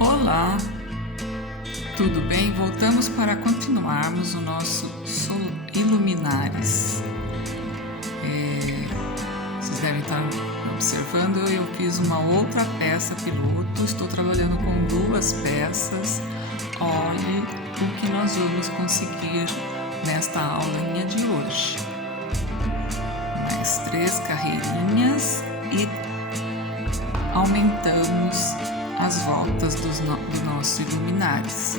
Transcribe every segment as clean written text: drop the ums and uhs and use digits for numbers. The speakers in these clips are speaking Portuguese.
Olá, tudo bem? Voltamos para continuarmos o nosso Solo Iluminares. Vocês devem estar observando, eu fiz uma outra peça piloto, estou trabalhando com 2 peças. Olhe o que nós vamos conseguir nesta aulinha de hoje. Mais 3 carreirinhas e aumentamos as voltas do nosso Iluminares.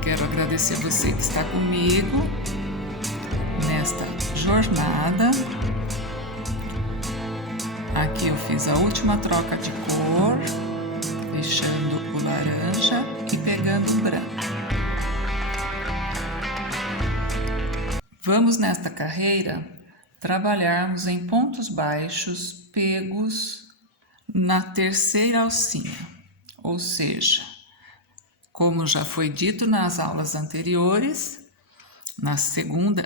Quero agradecer você que está comigo nesta jornada. Aqui eu fiz a última troca de cor, deixando o laranja e pegando o branco. Vamos nesta carreira trabalharmos em pontos baixos pegos na terceira alcinha, ou seja, como já foi dito nas aulas anteriores,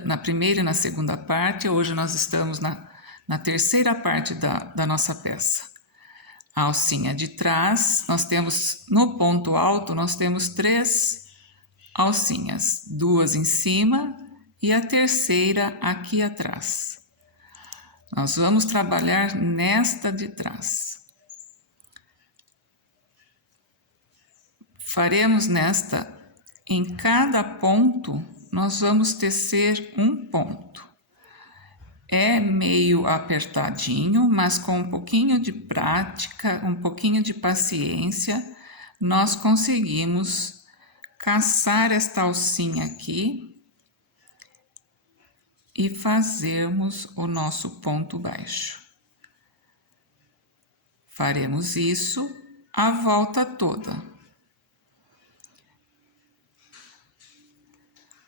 na primeira e na segunda parte, hoje nós estamos na terceira parte da nossa peça. A alcinha de trás, nós temos, no ponto alto, nós temos 3 alcinhas, 2 em cima e a terceira aqui atrás. Nós vamos trabalhar nesta de trás. Faremos em cada ponto, nós vamos tecer um ponto. É meio apertadinho, mas com um pouquinho de prática, um pouquinho de paciência, nós conseguimos caçar esta alcinha aqui e fazermos o nosso ponto baixo. Faremos isso a volta toda.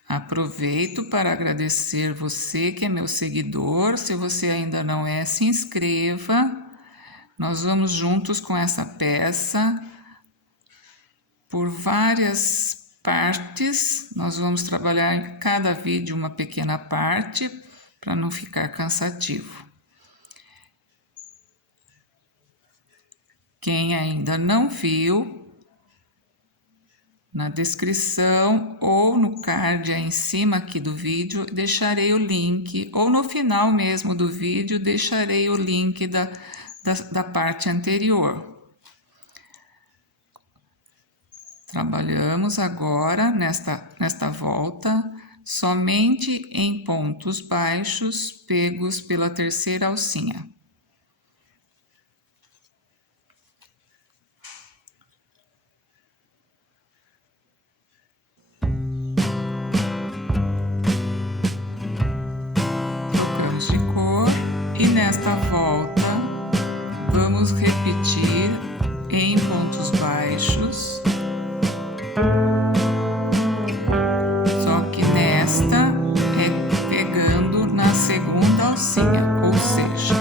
Aproveito para agradecer você que é meu seguidor. Se você ainda não é, se inscreva. Nós vamos juntos com essa peça por várias partes. Nós vamos trabalhar em cada vídeo uma pequena parte para não ficar cansativo. Quem ainda não viu, na descrição ou no card aí em cima aqui do vídeo, deixarei o link, ou no final mesmo do vídeo, deixarei o link da parte anterior. Trabalhamos agora nesta volta somente em pontos baixos pegos pela terceira alcinha. E nesta volta, vamos repetir em pontos baixos, só que nesta é pegando na segunda alcinha, ou seja,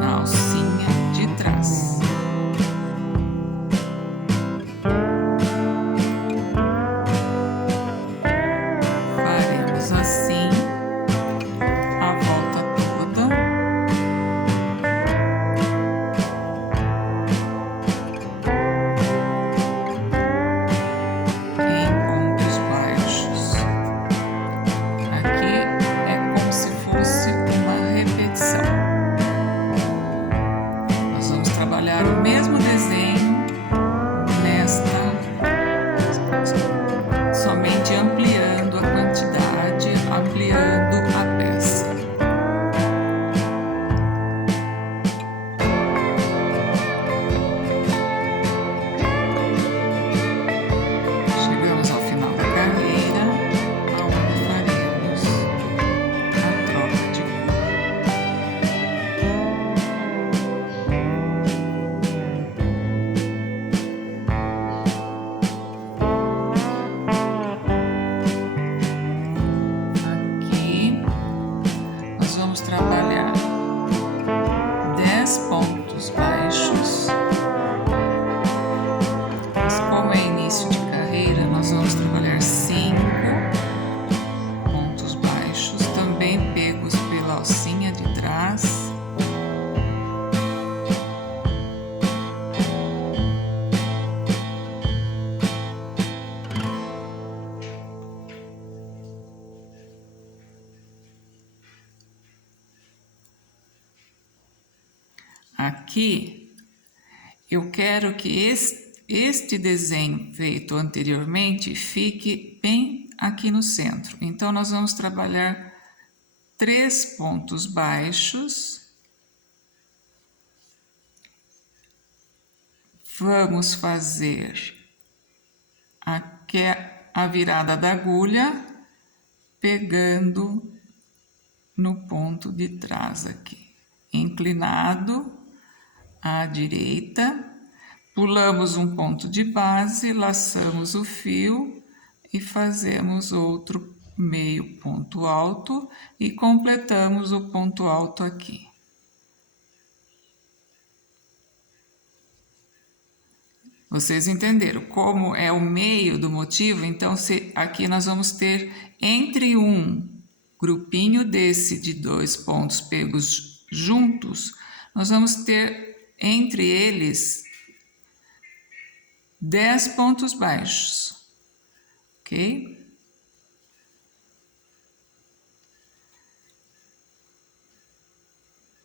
na alcinha de trás. Faremos assim a volta toda. O mesmo desenho somente ampliando a quantidade, ampliando a peça. Chegamos ao final da carreira, onde faremos a troca de cor. aqui, eu quero que este desenho feito anteriormente fique bem aqui no centro. Então, nós vamos trabalhar 3 pontos baixos. Vamos fazer aqui a virada da agulha, pegando no ponto de trás aqui, inclinado à direita, pulamos um ponto de base, laçamos o fio e fazemos outro meio ponto alto e completamos o ponto alto aqui. Vocês entenderam como é o meio do motivo? Então, aqui nós vamos ter entre um grupinho desse de 2 pontos pegos juntos, nós vamos ter entre eles 10 pontos baixos, ok?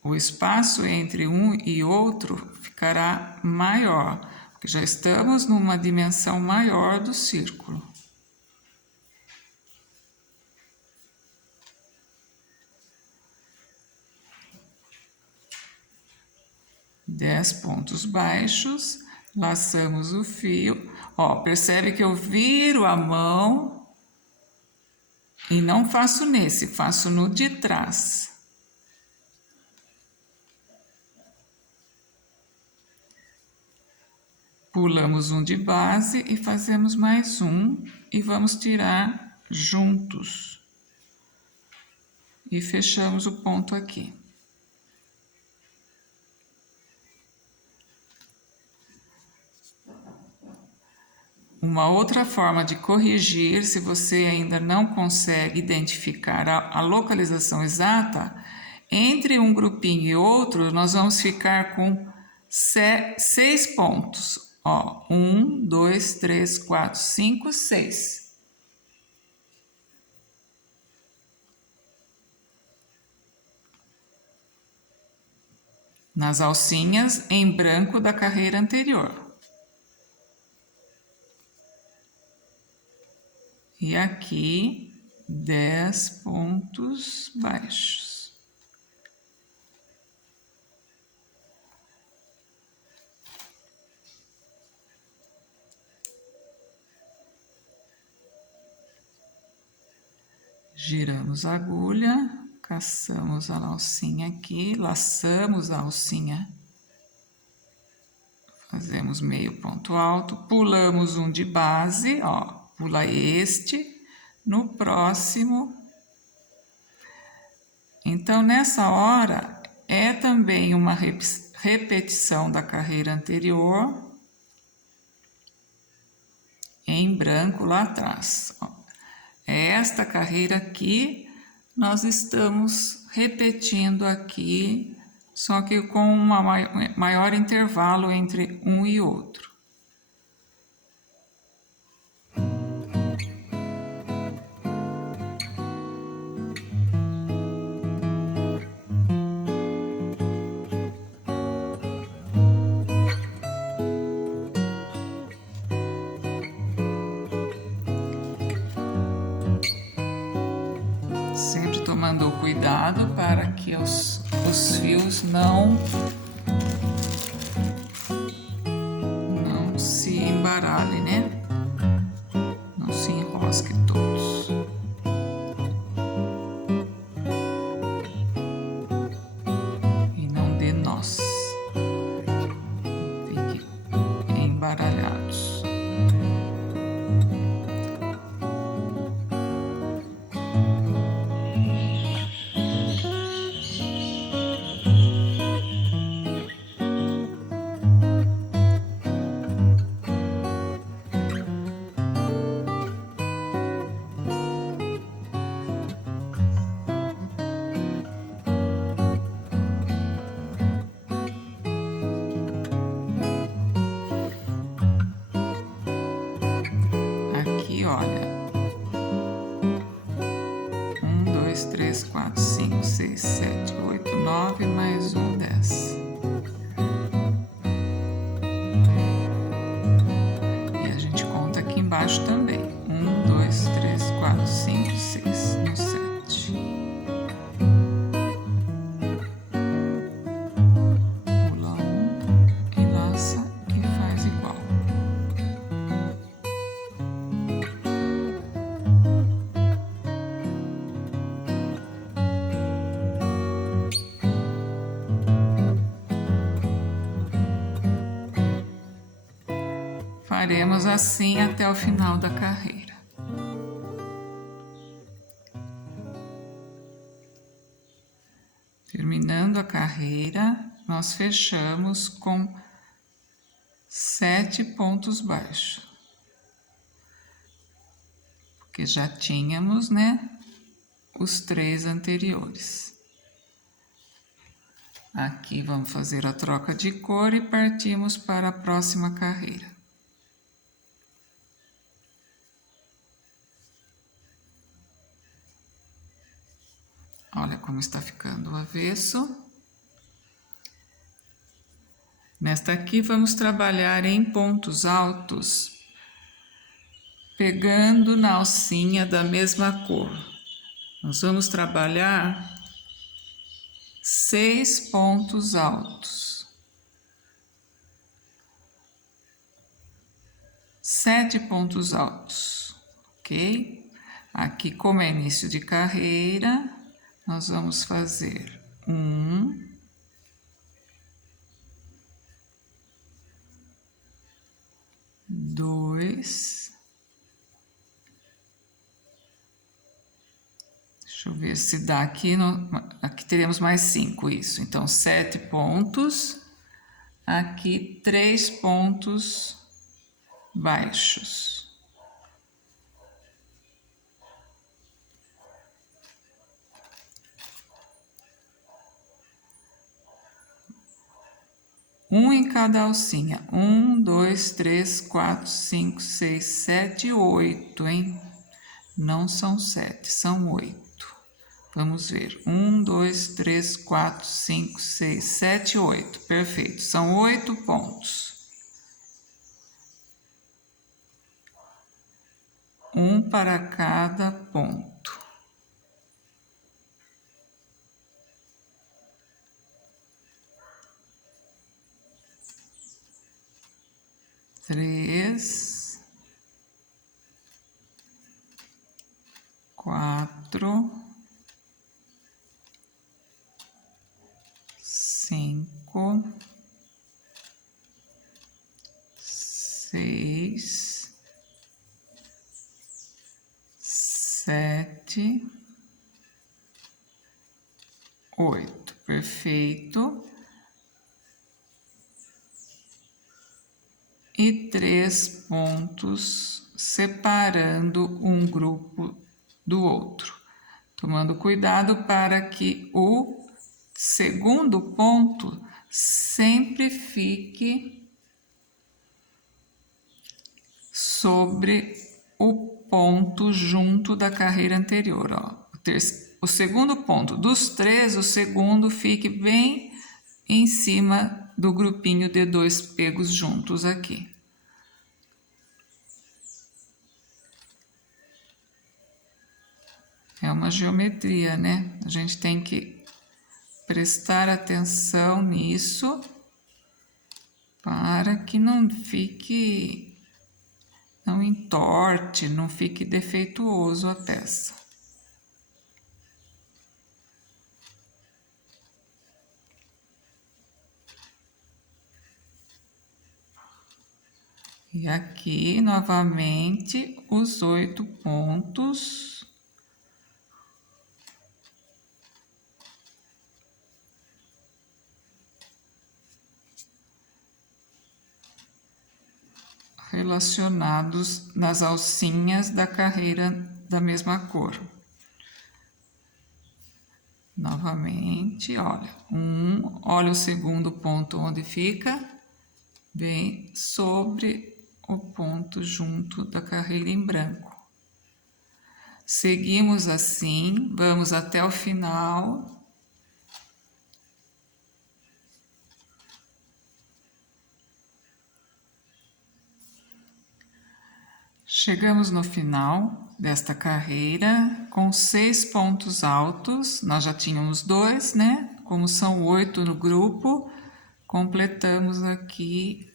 O espaço entre um e outro ficará maior, porque já estamos numa dimensão maior do círculo. Dez pontos baixos, laçamos o fio. Ó, percebe que eu viro a mão e não faço nesse, faço no de trás. Pulamos um de base e fazemos mais um e vamos tirar juntos. E fechamos o ponto aqui. Uma outra forma de corrigir, se você ainda não consegue identificar a localização exata, entre um grupinho e outro, nós vamos ficar com 6 pontos. Ó, 1, 2, 3, 4, 5, 6. Nas alcinhas em branco da carreira anterior. E aqui, 10 pontos baixos. Giramos a agulha, caçamos a alcinha aqui, laçamos a alcinha. Fazemos meio ponto alto, pulamos um de base, ó. Pula este, no próximo. Então, nessa hora, é também uma repetição da carreira anterior, em branco lá atrás. Ó. É esta carreira aqui, nós estamos repetindo aqui, só que com um maior intervalo entre um e outro. Sempre tomando cuidado para que os fios não se embaralhem, né? Não se enrosquem todos. E não dê nós. Fiquem embaralhados. Olha, 1, 2, 3, 4, 5, 6, 7, 8, 9, mais 1, 10. baixo também. 1, 2, 3, 4, 5, 6, no 7. Pula 1 e laça e faz igual. Faremos assim até o final da carreira. Terminando a carreira, nós fechamos com 7 pontos baixos. Porque já tínhamos, né, os 3 anteriores. Aqui vamos fazer a troca de cor e partimos para a próxima carreira. Olha como está ficando o avesso. Nesta aqui vamos trabalhar em pontos altos, pegando na alcinha da mesma cor. Nós vamos trabalhar 6 pontos altos. 7 pontos altos, ok? Aqui, como é início de carreira, nós vamos fazer 1, 2, deixa eu ver se dá aqui, aqui teremos mais 5, isso. Então, 7 pontos, aqui 3 pontos baixos. Um em cada alcinha. 1, 2, 3, 4, 5, 6, 7, 8, hein? Não são 7, são 8. Vamos ver. 1, 2, 3, 4, 5, 6, 7, 8. Perfeito. São 8 pontos. Um para cada ponto. 3, 4, 5, 6, 7, 8. Perfeito. E 3 pontos separando um grupo do outro, tomando cuidado para que o segundo ponto sempre fique sobre o ponto junto da carreira anterior. Ó. O segundo ponto dos 3, o segundo fique bem em cima do grupinho de 2 pegos juntos aqui. É uma geometria, né? A gente tem que prestar atenção nisso para que não fique, não entorte, não fique defeituoso a peça. E aqui, novamente, os 8 pontos. Relacionados nas alcinhas da carreira da mesma cor. Novamente, olha, olha o segundo ponto onde fica, bem sobre o ponto junto da carreira em branco. Seguimos assim, vamos até o final. Chegamos no final desta carreira com 6 pontos altos. Nós já tínhamos 2, né? Como são 8 no grupo, completamos aqui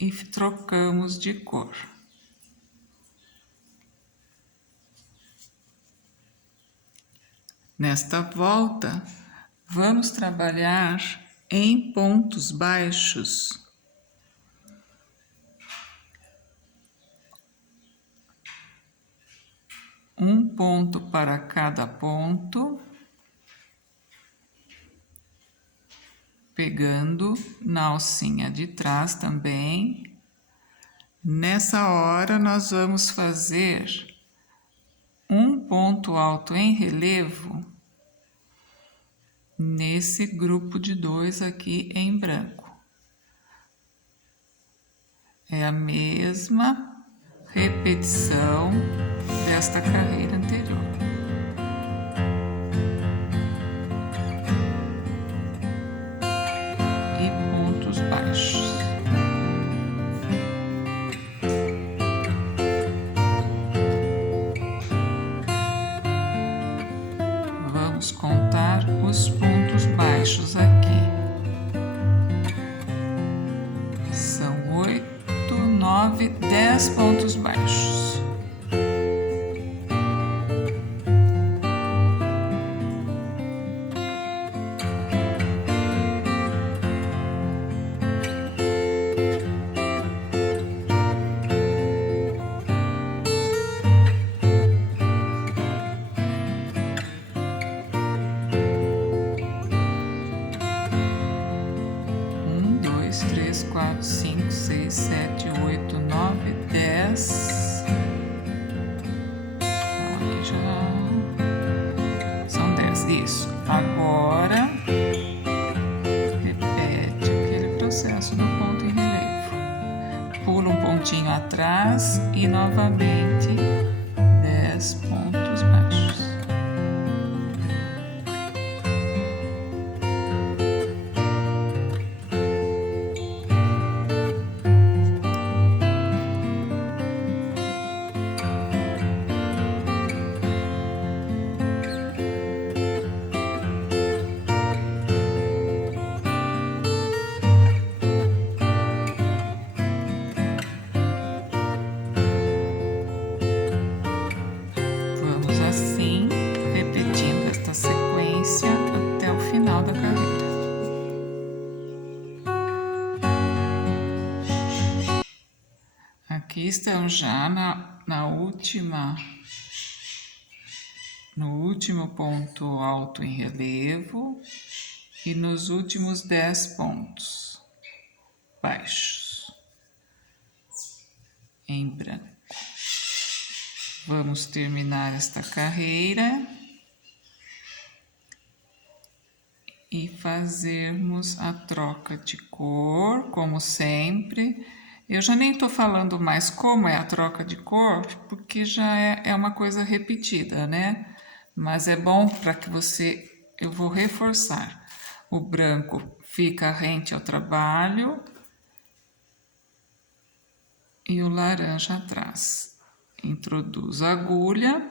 e trocamos de cor. Nesta volta, vamos trabalhar em pontos baixos. Um ponto para cada ponto, pegando na alcinha de trás também. Nessa hora, nós vamos fazer um ponto alto em relevo nesse grupo de 2 aqui em branco. É a mesma repetição desta carreira anterior. E pontos baixos. Vamos contar os pontos baixos aqui. São 8, 9, 10 pontos baixos. Três, 4, 5, 6, 7, 8, 9, 10. Aqui já são 10, isso. Agora, repete aquele processo do ponto em relevo. Pula um pontinho atrás e novamente 10 pontos baixos. Assim, repetindo esta sequência até o final da carreira. Aqui estamos já no último ponto alto em relevo e nos últimos 10 pontos baixos em branco. Vamos terminar esta carreira e fazermos a troca de cor, como sempre. Eu já nem estou falando mais como é a troca de cor, porque já é uma coisa repetida, né? Mas é bom para que eu vou reforçar. O branco fica rente ao trabalho e o laranja atrás. Introduz a agulha,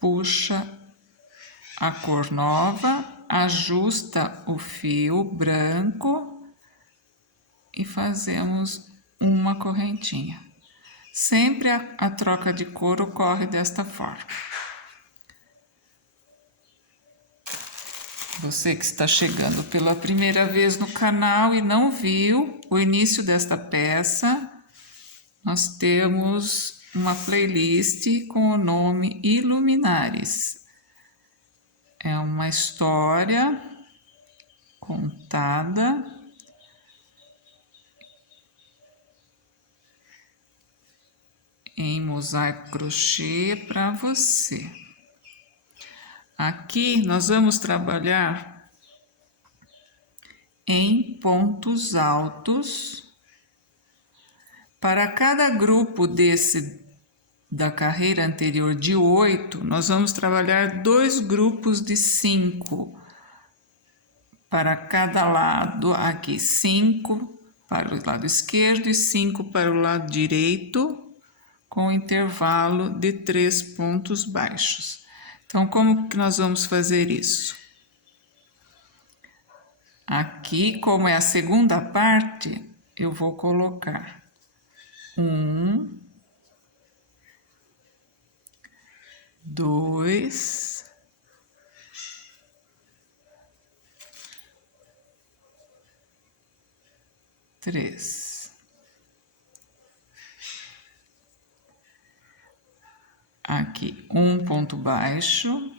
puxa a cor nova, ajusta o fio branco e fazemos uma correntinha. Sempre a troca de cor ocorre desta forma. Você que está chegando pela primeira vez no canal e não viu o início desta peça, nós temos uma playlist com o nome Iluminares. É uma história contada em mosaico crochê para você. Aqui nós vamos trabalhar em pontos altos. Para cada grupo da carreira anterior de 8, nós vamos trabalhar 2 grupos de 5. Para cada lado, aqui 5 para o lado esquerdo e 5 para o lado direito, com intervalo de 3 pontos baixos. Então, como que nós vamos fazer isso? Aqui, como é a segunda parte, eu vou colocar 1, 2, 3. Aqui, um ponto baixo,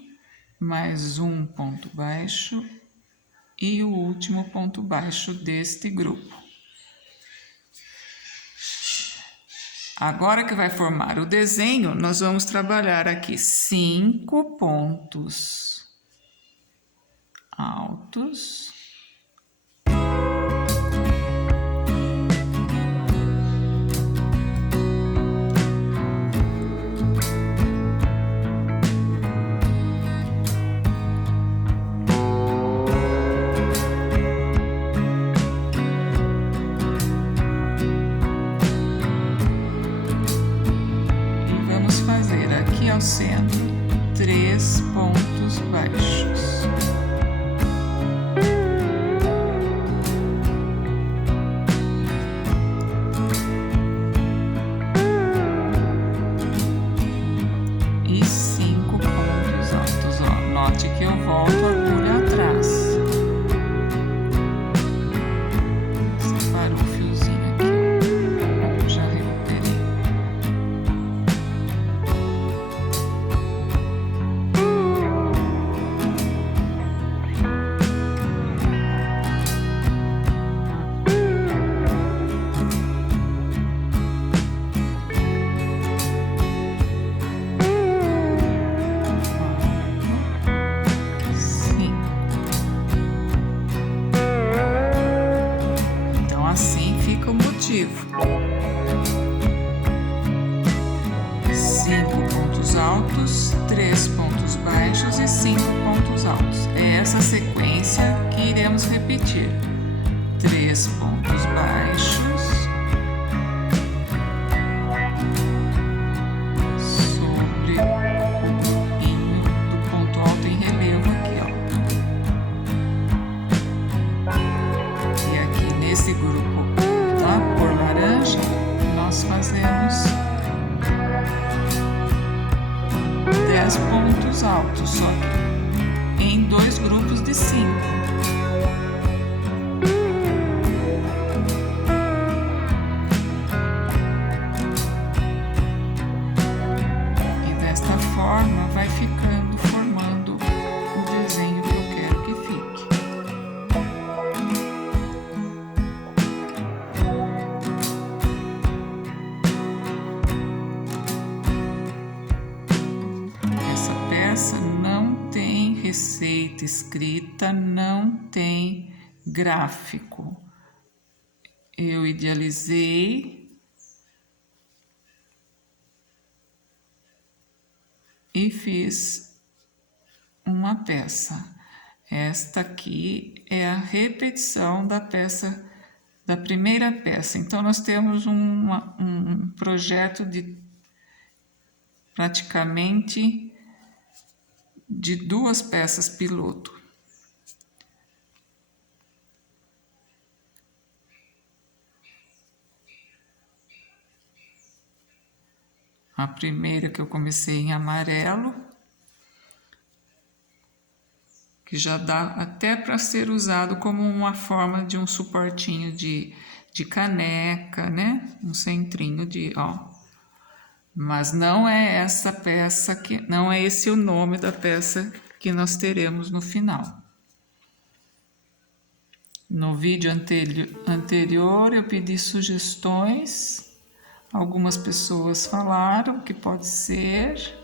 mais um ponto baixo e o último ponto baixo deste grupo. Agora que vai formar o desenho, nós vamos trabalhar aqui 5 pontos altos. Aqui ao centro, 3 pontos baixos. E 5 pontos altos. Ó, note que eu volto a agulha atrás. Separou o fiozinho aqui, ó. Já recuperei. Assim fica o motivo. 5 pontos altos, 3 pontos baixos e 5 pontos altos. É essa sequência que iremos repetir. 3 pontos baixos sobre o grupinho do ponto alto em relevo aqui, ó. E aqui nesse grupo da cor laranja, nós fazemos 10 pontos altos, só que em 2 grupos de 5. E desta forma vai formando o desenho que eu quero que fique. Essa não tem receita escrita, não tem gráfico. Eu idealizei e fiz uma peça. Esta aqui é a repetição da peça, da primeira peça. Então, nós temos um projeto de praticamente de 2 peças piloto. A primeira que eu comecei em amarelo, que já dá até para ser usado como uma forma de um suportinho de caneca, né? Um centrinho de, ó. Mas não é essa peça que, não é esse o nome da peça que nós teremos no final. No vídeo anterior eu pedi sugestões, algumas pessoas falaram que pode ser.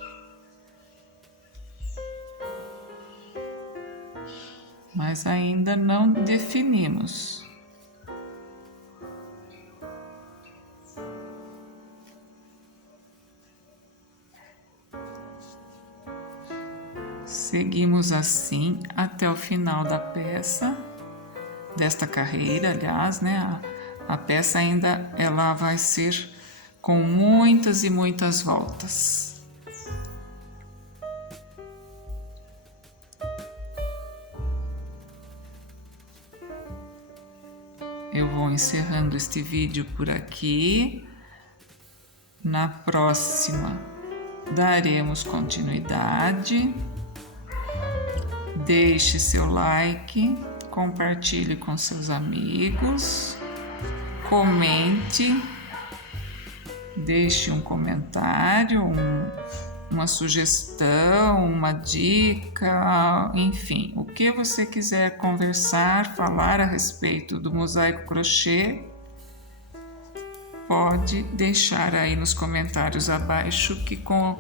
Mas ainda não definimos. Seguimos assim até o final da peça, desta carreira, aliás, né? A peça ainda ela vai ser com muitas e muitas voltas. Eu vou encerrando este vídeo por aqui. Na próxima daremos continuidade. Deixe seu like, compartilhe com seus amigos, comente, deixe um comentário, uma sugestão, uma dica, enfim, o que você quiser conversar, falar a respeito do mosaico crochê, pode deixar aí nos comentários abaixo que com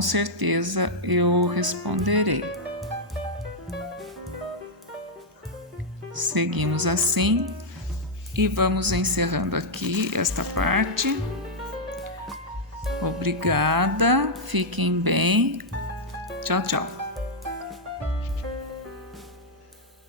certeza eu responderei. Seguimos assim e vamos encerrando aqui esta parte. Obrigada, fiquem bem. Tchau, tchau.